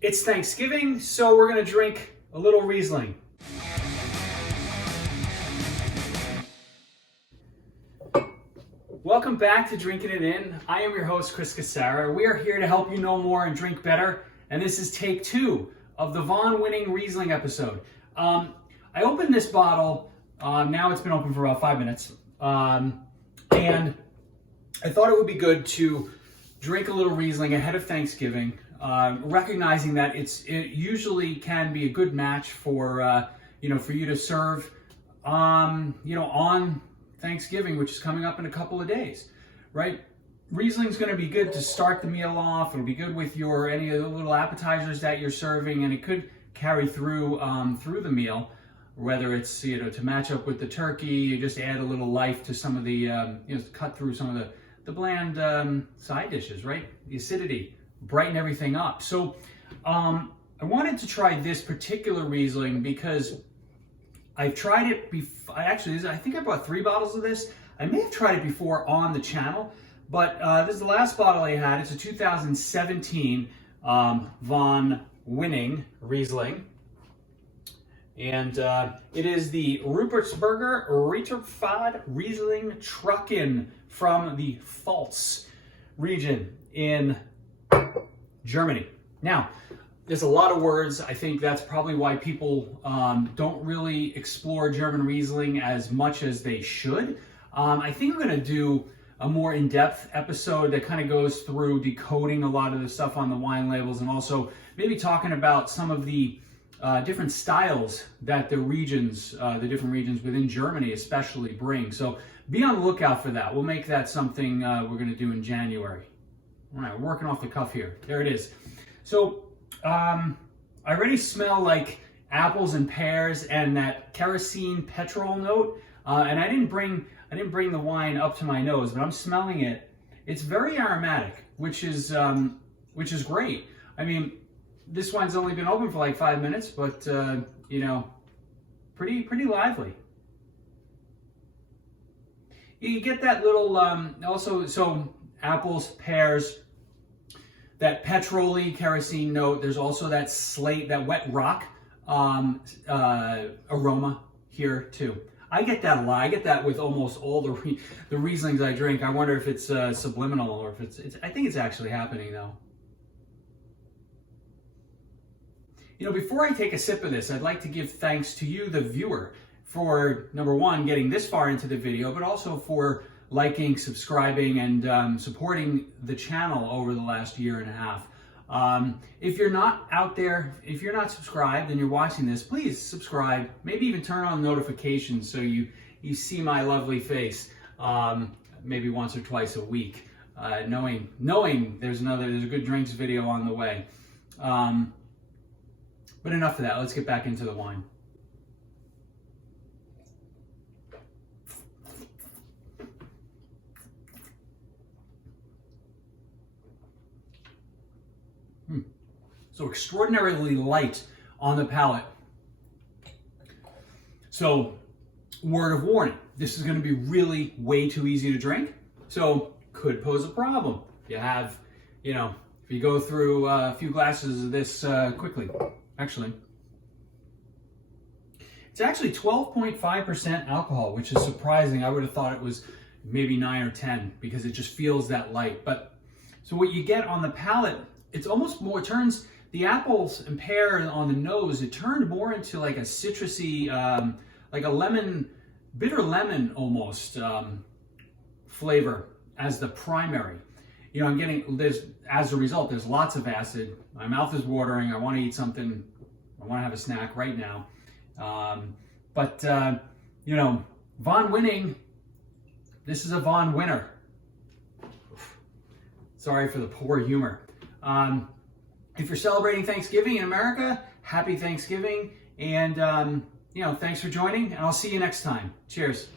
It's Thanksgiving, so we're going to drink a little Riesling. Welcome back to Drinking It In. I am your host, Chris Cassara. We are here to help you know more and drink better, and this is take 2 of the Von Winning Riesling episode. I opened this bottle, now it's been open for about 5 minutes, and I thought it would be good to drink a little Riesling ahead of Thanksgiving, recognizing that it usually can be a good match for for you to serve on Thanksgiving, which is coming up in a couple of days, right? Riesling's going to be good to start the meal off. It'll be good with any of the little appetizers that you're serving, and it could carry through through the meal, whether it's to match up with the turkey. You just add a little life to some of the cut through some of the bland side dishes, right? The acidity, brighten everything up. So I wanted to try this particular Riesling because I've tried it before. I think I bought 3 bottles of this. I may have tried it before on the channel, but this is the last bottle I had. It's a 2017 Von Winning Riesling. And it is the Rupertsberger Ritterfad Riesling Trucken from the Pfalz region in Germany. Now, there's a lot of words. I think that's probably why people don't really explore German Riesling as much as they should. I think I'm going to do a more in-depth episode that kind of goes through decoding a lot of the stuff on the wine labels, and also maybe talking about some of the different styles that the different regions within Germany especially bring. So be on the lookout for that. We'll make that something we're going to do in January. All right, we're working off the cuff here. There it is. So I already smell like apples and pears and that kerosene petrol note. And I didn't bring the wine up to my nose, but I'm smelling it. It's very aromatic, which is great. I mean, this wine's only been open for like 5 minutes, but pretty lively. You get that little so apples, pears, that petrol-y kerosene note. There's also that slate, that wet rock aroma here too. I get that a lot. I get that with almost all the Rieslings I drink. I wonder if it's subliminal or if it's. I think it's actually happening though. Before I take a sip of this, I'd like to give thanks to you, the viewer, for number one, getting this far into the video, but also for liking, subscribing, and supporting the channel over the last year and a half. If you're not out there, if you're not subscribed and you're watching this, please subscribe. Maybe even turn on notifications so you see my lovely face maybe once or twice a week, knowing there's a good drinks video on the way. But enough of that. Let's get back into the wine. So extraordinarily light on the palate. So, word of warning, this is going to be really way too easy to drink. So, could pose a problem. You have, if you go through a few glasses of this quickly. Actually, it's actually 12.5% alcohol, which is surprising. I would have thought it was maybe 9 or 10 because it just feels that light. But so what you get on the palate, it's almost more, it turns the apples and pear on the nose, it turned more into like a citrusy, like a lemon, bitter lemon almost flavor as the primary. I'm getting, as a result, there's lots of acid. My mouth is watering. I want to eat something. I want to have a snack right now. Von Winning, this is a Von winner. Sorry for the poor humor. If you're celebrating Thanksgiving in America, happy Thanksgiving. And, thanks for joining, and I'll see you next time. Cheers.